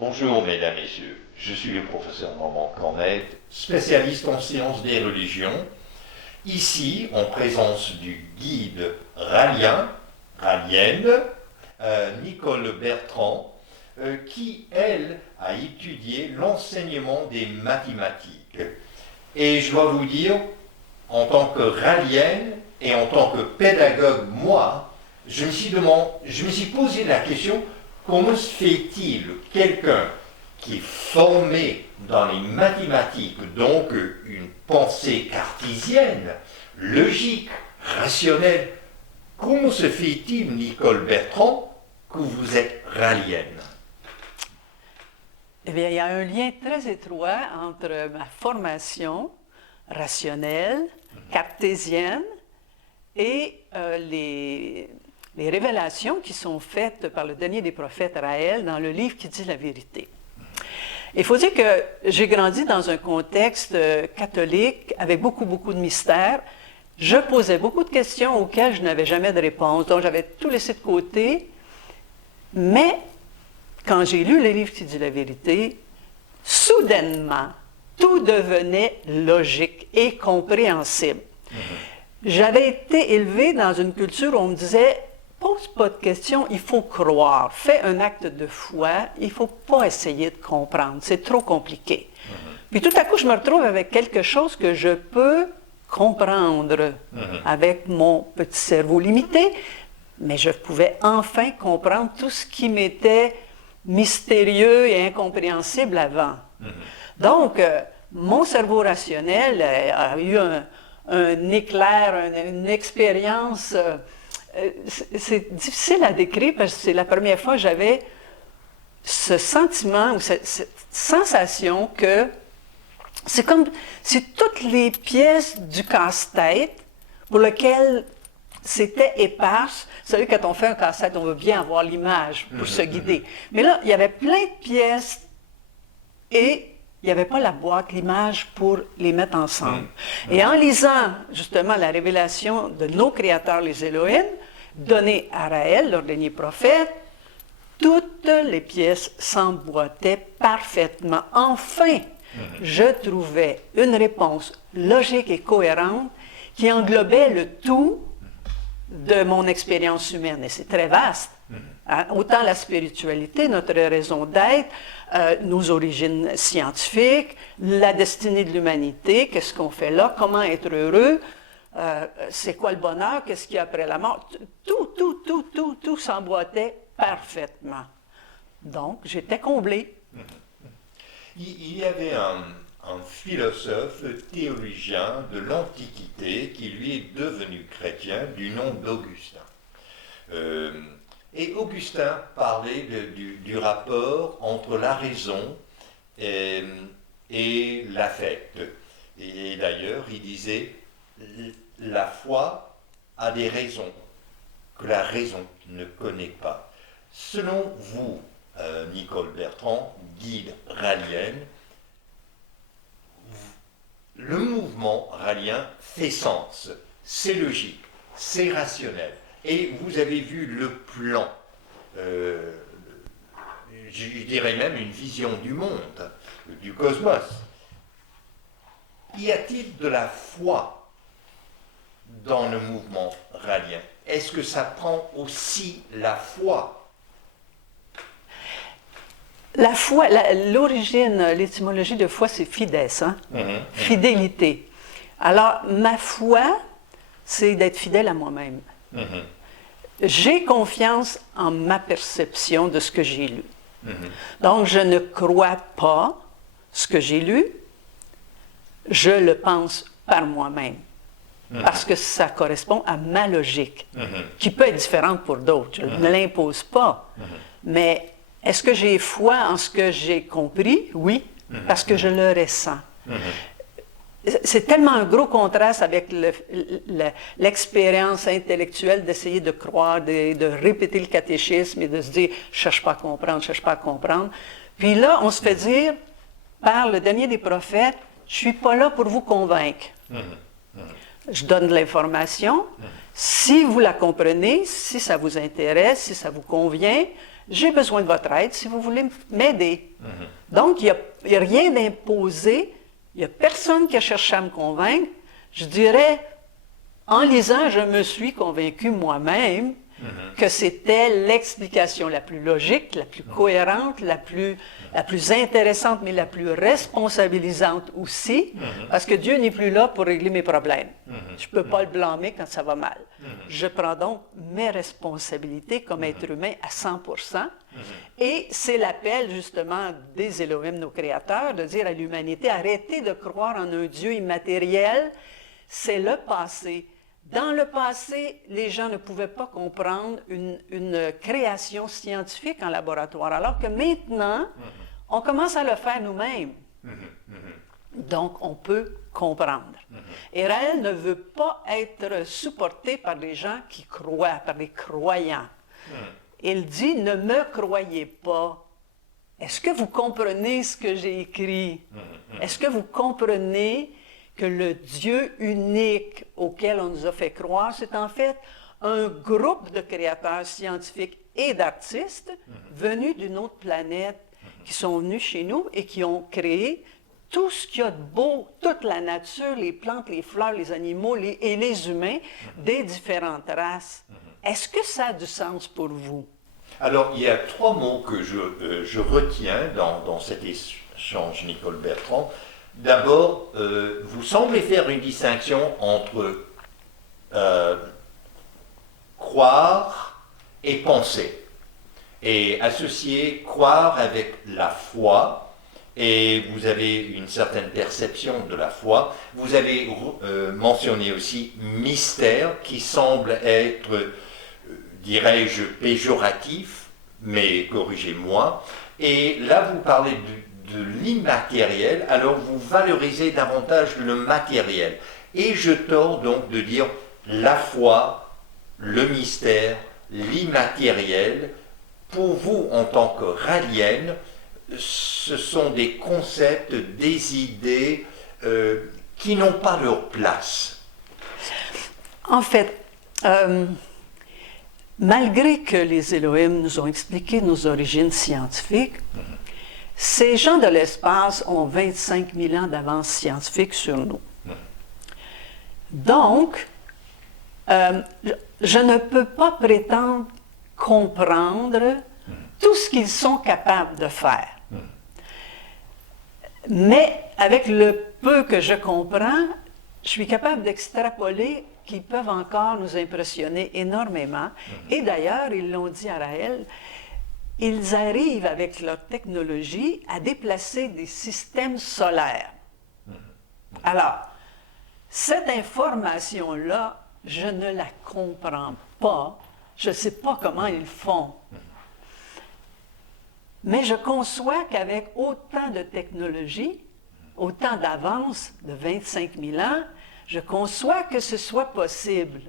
Bonjour mesdames et messieurs, je suis le professeur Normand Cornet, spécialiste en sciences des religions, ici en présence du guide ralienne, Nicole Bertrand, qui, elle, a étudié l'enseignement des mathématiques. Et je dois vous dire, en tant que ralienne et en tant que pédagogue, moi, je me suis posé la question, comment se fait-il quelqu'un qui est formé dans les mathématiques, donc une pensée cartésienne, logique, rationnelle, comment se fait-il, Nicole Bertrand, que vous êtes ralienne? Eh bien, il y a un lien très étroit entre ma formation rationnelle, cartésienne, et les révélations qui sont faites par le dernier des prophètes Raël dans le livre qui dit la vérité. Il faut dire que j'ai grandi dans un contexte catholique avec beaucoup de mystères. Je posais beaucoup de questions auxquelles je n'avais jamais de réponse, donc j'avais tout laissé de côté. Mais quand j'ai lu le livre qui dit la vérité, soudainement, tout devenait logique et compréhensible. J'avais été élevée dans une culture où on me disait « Pose pas de questions, il faut croire. Fais un acte de foi, il ne faut pas essayer de comprendre. C'est trop compliqué. » Puis tout à coup, je me retrouve avec quelque chose que je peux comprendre avec mon petit cerveau limité, mais je pouvais enfin comprendre tout ce qui m'était mystérieux et incompréhensible avant. Donc, mon cerveau rationnel a eu un éclair, une expérience. C'est difficile à décrire parce que c'est la première fois que j'avais ce sentiment ou cette sensation que c'est comme si toutes les pièces du casse-tête pour lesquelles c'était éparse. Vous savez, quand on fait un casse-tête, on veut bien avoir l'image pour se guider. Mais là, il y avait plein de pièces et il n'y avait pas la boîte, l'image pour les mettre ensemble. Et en lisant justement la révélation de nos créateurs, les Elohim, donnée à Raël, leur dernier prophète, toutes les pièces s'emboîtaient parfaitement. Enfin, je trouvais une réponse logique et cohérente qui englobait le tout de mon expérience humaine. Et c'est très vaste. Hein? Autant la spiritualité, notre raison d'être, nos origines scientifiques, la destinée de l'humanité, qu'est-ce qu'on fait là, comment être heureux, c'est quoi le bonheur, qu'est-ce qu'il y a après la mort. Tout s'emboîtait parfaitement. Donc, j'étais comblée. Il y avait un philosophe théologien de l'Antiquité qui lui est devenu chrétien du nom d'Augustin. Et Augustin parlait du rapport entre la raison et l'affect. Et d'ailleurs, il disait, la foi a des raisons que la raison ne connaît pas. Selon vous, Nicole Bertrand, guide ralienne, le mouvement ralien fait sens, c'est logique, c'est rationnel. Et vous avez vu le plan, je dirais même une vision du monde, du cosmos. Y a-t-il de la foi dans le mouvement ralien? Est-ce que ça prend aussi la foi? La foi, l'origine, l'étymologie de foi, c'est fides, hein? Fidélité. Alors, ma foi, c'est d'être fidèle à moi-même. J'ai confiance en ma perception de ce que j'ai lu. Donc, je ne crois pas ce que j'ai lu, je le pense par moi-même. Parce que ça correspond à ma logique, qui peut être différente pour d'autres. Je ne l'impose pas. Mais est-ce que j'ai foi en ce que j'ai compris? Oui, parce que je le ressens. C'est tellement un gros contraste avec l'expérience intellectuelle d'essayer de croire, de répéter le catéchisme et de se dire « je cherche pas à comprendre, je cherche pas à comprendre ». Puis là, on se fait dire par le dernier des prophètes « je suis pas là pour vous convaincre ». Je donne de l'information. Si vous la comprenez, si ça vous intéresse, si ça vous convient, j'ai besoin de votre aide si vous voulez m'aider. Donc, il n'y a rien d'imposé, il n'y a personne qui a cherché à me convaincre. Je dirais, en lisant, je me suis convaincu moi-même que c'était l'explication la plus logique, la plus cohérente, la plus intéressante, mais la plus responsabilisante aussi, parce que Dieu n'est plus là pour régler mes problèmes. Je ne peux pas le blâmer quand ça va mal. Je prends donc mes responsabilités comme être humain à 100%, et c'est l'appel justement des Elohim, nos créateurs, de dire à l'humanité, arrêtez de croire en un Dieu immatériel, c'est le passé. Dans le passé, les gens ne pouvaient pas comprendre une création scientifique en laboratoire, alors que maintenant, on commence à le faire nous-mêmes. Donc, on peut comprendre. Israël ne veut pas être supporté par des gens qui croient, par des croyants. Il dit, ne me croyez pas. Est-ce que vous comprenez ce que j'ai écrit? Est-ce que vous comprenez que le Dieu unique auquel on nous a fait croire, c'est en fait un groupe de créateurs scientifiques et d'artistes venus d'une autre planète qui sont venus chez nous et qui ont créé tout ce qu'il y a de beau, toute la nature, les plantes, les fleurs, les animaux et les humains des différentes races. Est-ce que ça a du sens pour vous? Alors, il y a 3 mots que je retiens dans cet échange, Nicole Bertrand. D'abord, vous semblez faire une distinction entre croire et penser, et associer croire avec la foi, et vous avez une certaine perception de la foi. Vous avez mentionné aussi mystère, qui semble être, dirais-je, péjoratif, mais corrigez-moi, et là vous parlez de l'immatériel, alors vous valorisez davantage le matériel. Et je tors donc de dire la foi, le mystère, l'immatériel, pour vous en tant que ralienne, ce sont des concepts, des idées qui n'ont pas leur place. En fait, malgré que les Elohim nous ont expliqué nos origines scientifiques, ces gens de l'espace ont 25 000 ans d'avance scientifique sur nous. Donc, je ne peux pas prétendre comprendre tout ce qu'ils sont capables de faire. Mais avec le peu que je comprends, je suis capable d'extrapoler qu'ils peuvent encore nous impressionner énormément. Et d'ailleurs, ils l'ont dit à Raël, ils arrivent avec leur technologie à déplacer des systèmes solaires. Alors, cette information-là, je ne la comprends pas. Je ne sais pas comment ils font. Mais je conçois qu'avec autant de technologie, autant d'avance de 25 000 ans, je conçois que ce soit possible.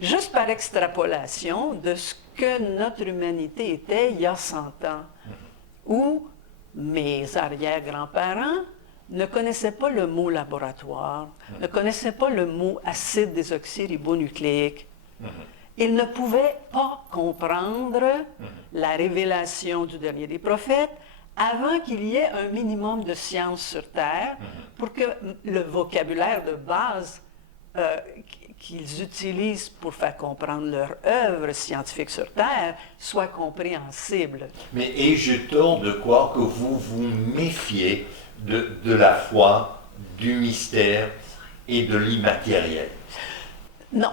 Juste par extrapolation de ce que notre humanité était il y a 100 ans, où mes arrière-grands-parents ne connaissaient pas le mot laboratoire, ne connaissaient pas le mot acide désoxyribonucléique. Ils ne pouvaient pas comprendre la révélation du dernier des prophètes avant qu'il y ait un minimum de science sur Terre pour que le vocabulaire de base qu'ils utilisent pour faire comprendre leur œuvre scientifique sur Terre soit compréhensible. Mais ai-je tort de croire que vous vous méfiez de la foi, du mystère et de l'immatériel? Non,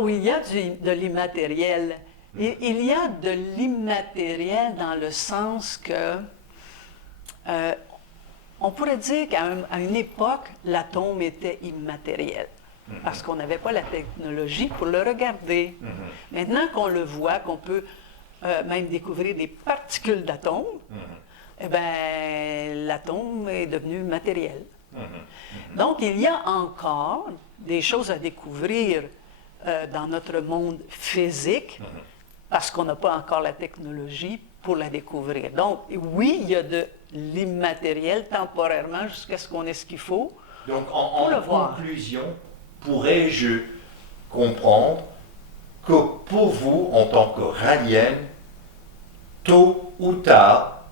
oui, il y a de l'immatériel. Il y a de l'immatériel dans le sens que on pourrait dire qu'à une époque, l'atome était immatériel. Parce qu'on n'avait pas la technologie pour le regarder. Maintenant qu'on le voit, qu'on peut même découvrir des particules d'atomes, eh bien, l'atome est devenu matériel. Donc, il y a encore des choses à découvrir dans notre monde physique, parce qu'on n'a pas encore la technologie pour la découvrir. Donc, oui, il y a de l'immatériel temporairement jusqu'à ce qu'on ait ce qu'il faut. Donc, en conclusion, pourrais-je comprendre que pour vous, en tant que ralienne, tôt ou tard,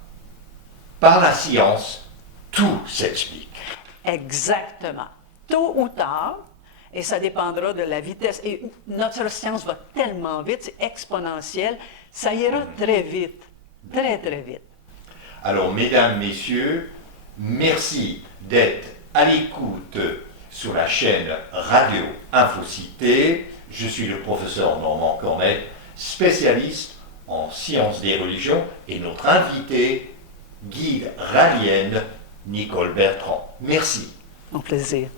par la science, tout s'explique. Exactement. Tôt ou tard, et ça dépendra de la vitesse. Et notre science va tellement vite, c'est exponentiel, ça ira très vite, très, très vite. Alors, mesdames, messieurs, merci d'être à l'écoute sur la chaîne Radio Infocité. Je suis le professeur Normand Cornet, spécialiste en sciences des religions, et notre invité, guide rallienne, Nicole Bertrand. Merci. Mon plaisir.